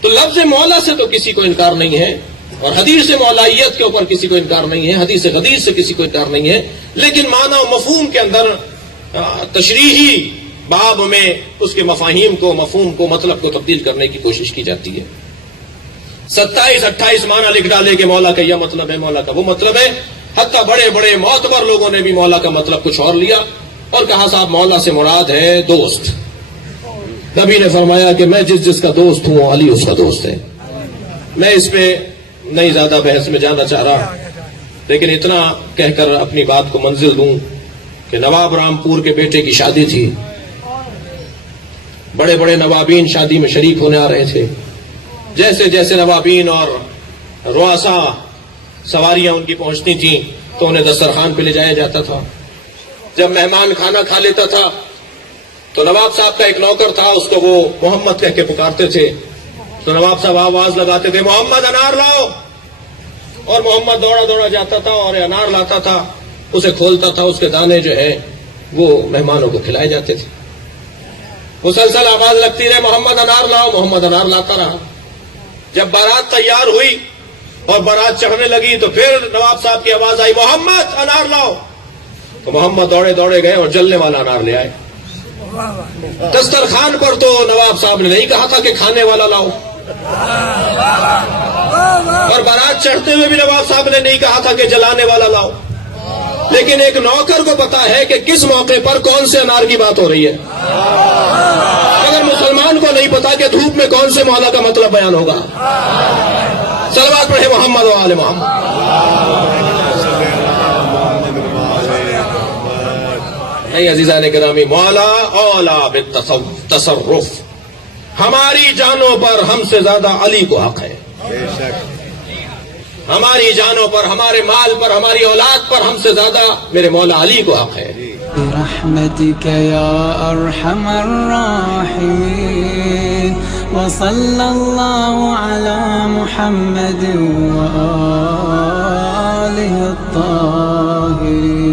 تو لفظ مولا سے تو کسی کو انکار نہیں ہے، اور حدیث مولائیت کے اوپر کسی کو انکار نہیں ہے، حدیث غدیر سے کسی کو انکار نہیں ہے، لیکن معنی و مفہوم کے اندر تشریحی باب میں اس کے مفاہیم کو، مفہوم کو، مطلب کو تبدیل کرنے کی کوشش کی جاتی ہے۔ 27-28 معنی لکھ ڈالے کہ مولا کا یہ مطلب ہے، مولا کا وہ مطلب ہے، حتیٰ بڑے بڑے معتبر لوگوں نے بھی مولا کا مطلب کچھ اور لیا اور کہا صاحب مولا سے مراد ہے دوست۔ نبی نے فرمایا کہ میں جس کا دوست ہوں علی اس کا دوست ہے۔ میں اس پہ نہیں زیادہ بحث میں جانا چاہ رہا، لیکن اتنا کہہ کر اپنی بات کو منزل دوں کہ نواب رامپور کے بیٹے کی شادی تھی، بڑے بڑے نوابین شادی میں شریک ہونے آ رہے تھے۔ جیسے جیسے نوابین اور رؤسا سواریاں ان کی پہنچتی تھیں تو انہیں دسترخوان پہ لے جایا جاتا تھا۔ جب مہمان کھانا کھا لیتا تھا تو نواب صاحب کا ایک نوکر تھا، اس کو وہ محمد کہہ کے پکارتے تھے، تو نواب صاحب آواز لگاتے تھے محمد انار لاؤ، اور محمد دوڑا دوڑا جاتا تھا اور انار لاتا تھا، اسے کھولتا تھا، اس کے دانے جو ہے وہ مہمانوں کو کھلائے جاتے تھے۔ مسلسل آواز لگتی رہے محمد انار لاؤ، محمد انار لاتا رہا۔ جب بارات تیار ہوئی اور بارات چڑھنے لگی تو پھر نواب صاحب کی آواز آئی محمد انار لاؤ، تو محمد دوڑے دوڑے گئے اور جلنے والا انار لے آئے۔ دسترخوان پر تو نواب صاحب نے نہیں کہا تھا کہ کھانے والا لاؤ، اور بارات چڑھتے ہوئے بھی نواب صاحب نے نہیں کہا تھا کہ جلانے والا لاؤ، لیکن ایک نوکر کو پتا ہے کہ کس موقع پر کون سے انار کی بات ہو رہی ہے۔ اگر مسلمان کو نہیں پتا کہ دھوپ میں کون سے مولا کا مطلب بیان ہوگا۔ صلوات پڑھے محمد و آل محمد۔ نہیں عزیزان گرامی، مولا اولا بالتصرف، ہماری جانوں پر ہم سے زیادہ علی کو حق ہے، ہماری جانوں پر، ہمارے مال پر، ہماری اولاد پر ہم سے زیادہ میرے مولا علی کو حق ہے۔ برحمتك يا أرحم الراحمين وصلى الله على محمد وآله الطاهرين۔